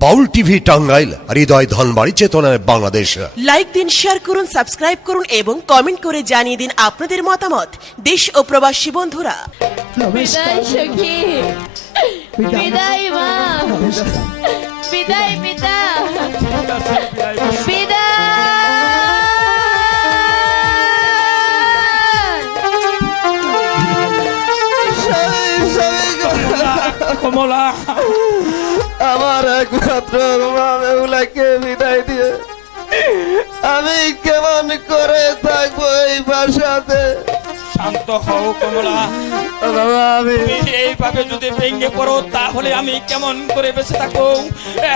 বাউল TV Tangail, হৃদয় ধনবাড়ি, চেতনায় Bangladesh. Like দিন, share করুন, সাবস্ক্রাইব করুন এবং কমেন্ট করে জানিয়ে দিন আপনাদের মতামত। দেশ ও প্রবাসী বন্ধুরা, বিদায় সখী, বিদায় মা, বিদায় পিতা, বিদায়। কমলা, আমার একমাত্র বেহুলাকে বিদায় দিয়ে আমি কেমন করে থাকবো এই বাসাতে? শান্ত হও কমলা। বাবা, আমি তুমি এইভাবে যদি ভেঙে পড়ো তাহলে আমি কেমন করে বেঁচে থাকবো?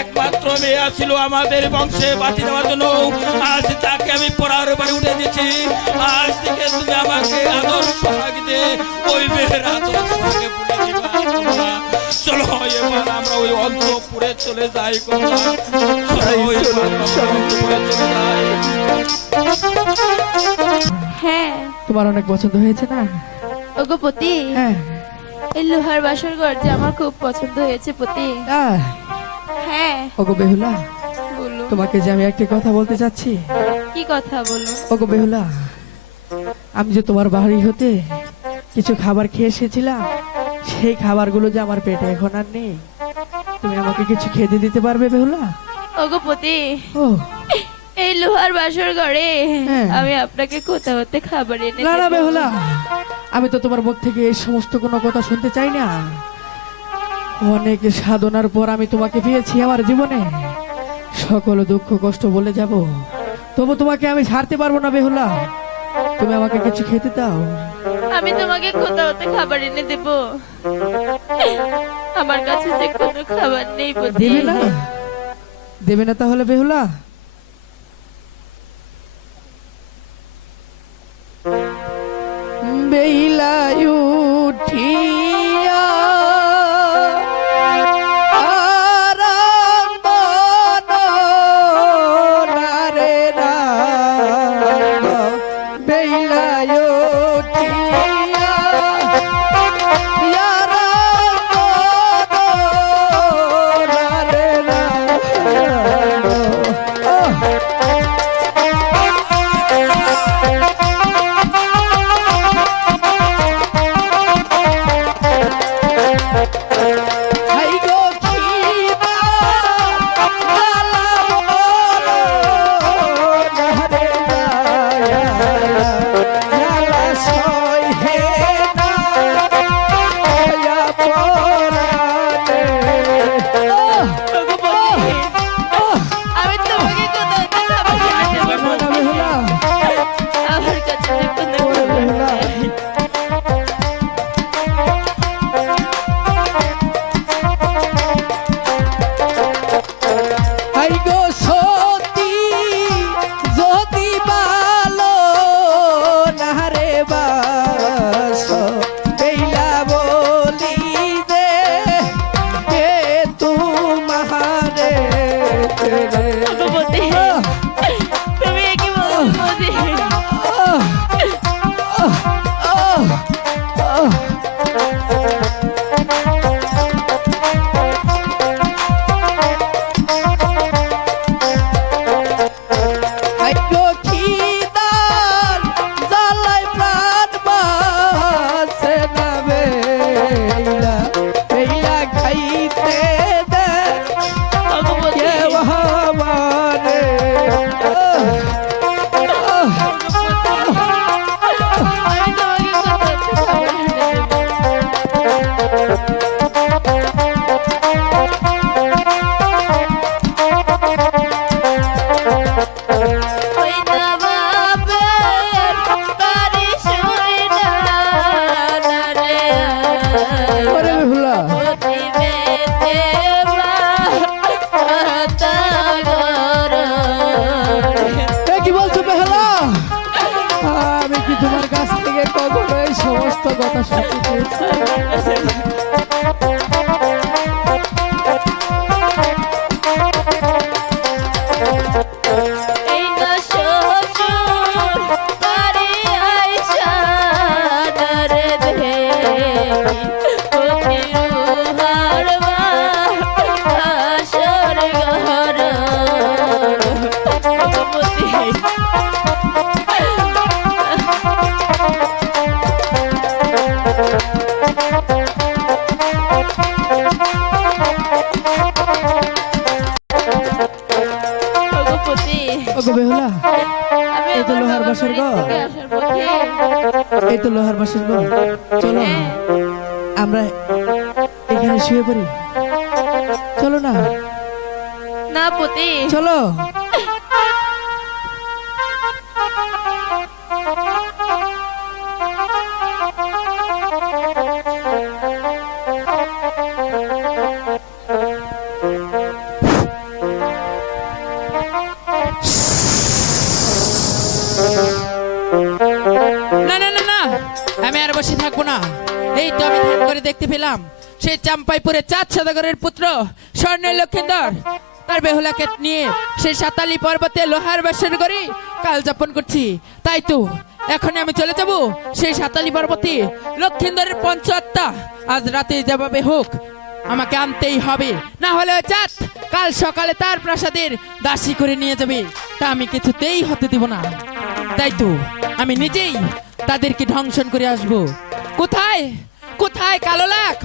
একমাত্র মেয়ে ছিল আমাদের বংশে বাঁচিয়ে দেওয়ার জন্য, আজ তাকে আমি পড়ার বাড়ি উঠে দিয়েছি। আজ থেকে তুমি আমাকে আদর সোহাগিতে ওই মেয়ের আদর সোহাগে ভুলে দিবা কমলা। চলো এবার আমরা ওই অন্তপুরে চলে যাই কমলা, চলো এবার আমরা অন্তপুরে চলে যাই। হ্যাঁ তোমার অনেক পছন্দ হয়েছে না? ওগো পতি, হ্যাঁ। এই লোহার বাসর ঘর যে আমার খুব পছন্দ হয়েছে পতি। আহ, হ্যাঁ ওগো বেহুলা, বলো, তোমাকে যে আমি একটি কথা বলতে চাচ্ছি। কি কথা বলো? ওগো বেহুলা, আমি যে তোমার বাড়ি হতে কিছু খাবার খেয়ে এসেছিলাম, সেই খাবারগুলো যে আমার পেটে এখন আর নেই। তুমি আমাকে কিছু খেতে দিতে পারবে বেহুলা? ওগো পতি, ও এই লোহার বাসর ঘরে হ্যাঁ। আমি আপনাকে কোথা হতে খাবার এনে না না দেব। বেহুলা, আমি তো তোমার মুখ থেকে এই সমস্ত কোনো কথা শুনতে চাই না। অনেক সাধনার পর আমি তোমাকে পেয়েছি আমার জীবনে, সকল দুঃখ কষ্ট বলে যাব, তবু তোমাকে আমি ছাড়তে পারবো না বেহুলা। তুমি আমাকে কিছু খেতে দাও। আমি তোমাকে কোথা হতে খাবার এনে দেব? আমার কাছে যে কোনো খাবার নেই পতি। দেবে না? দেবে না তাহলে বেহুলা? বেইলাই উঠিয়া আরামনারে রাম, বেইলাই উঠিয়া আরামনারে রাম। হাই গো খিদা জ্বালা বলো নারে দয়া, জ্বালা সহে না দয়া পরাণে। ওগো পতি, আমি তোমাকে কোথা হতে খাবার এনে দেব? না বেহুলা, আমার কাছে যে কোনো ওরে খাবার বেহুলা, নেই। হাই গো সতী যদি ভালো নারে বাস, বেইলা বলি দে কে তুমারে রে। ওগো পতি, তুমি কি বলছো পতি? হাই গো খিদার জ্বালায় প্রাণ বাঁচে না বেইলা, বেইলা খাইতে দে ওগো পতি, কেউ আমারে। আমি তোমাকে কোথা হতে খাবার এনে দেব? ওই নবাবের বাড়ি শুইনা না রে আয়। ওরে বেহুলা, পতি বেতে মাতা গররে। এ কি বলছো বেহুলা? আমি কি তোমার কাছ থেকে কখনো এই সমস্ত কথা শুনতে চেয়েছি? এই না শ্বশুর বাড়ি আইসা না রে দেহি, পতি রুহার বাসর গহনা রঘুপতি রঘুপতি ওগো বেহুলা, আমি এই তো আমার লোহার বাবার বাসর বাড়ি ঘর। থেকে আসার পথে এই তো লোহার বাসের ঘর, চলো হ্যাঁ, আমরা এখানে শুয়ে পড়ি, চলো না, না পতি চলো। না না না না, আমি আর বসে থাকবো না। এই তো আমি ধ্যান করে দেখতে পেলাম সেই চাম্পাইপুরের চাঁদ সদাগরের পুত্র স্বর্ণের লক্ষিন্দর তার বেহুলাকে নিয়ে সেই সাতালি পর্বতে লোহার বাসের করে কাল যাপন করছি। তাই তো এখন আমি চলে যাব সেই সাতালি পর্বতে। লক্ষিন্দরের পঞ্চ আত্মা আজ রাতে যেভাবে হোক আমাকে আনতেই হবে, না হলে ওই চাঁদ কাল সকালে তার প্রাসাদের দাসী করে নিয়ে যাবে, তা আমি কিছুতেই হতে দিব না। তাই তো আমি নিজেই তাদেরকে ধ্বংসন করে আসব। কোথায় কোথায় কালো লাখ?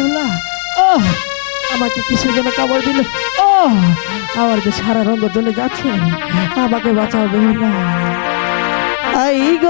বেহুলা ও আমাকে কিসের জন্য কামড় দিল ও আমার যে সারা রঙ জ্বলে যাচ্ছে আমাকে বাঁচাও বেহুলা আই গো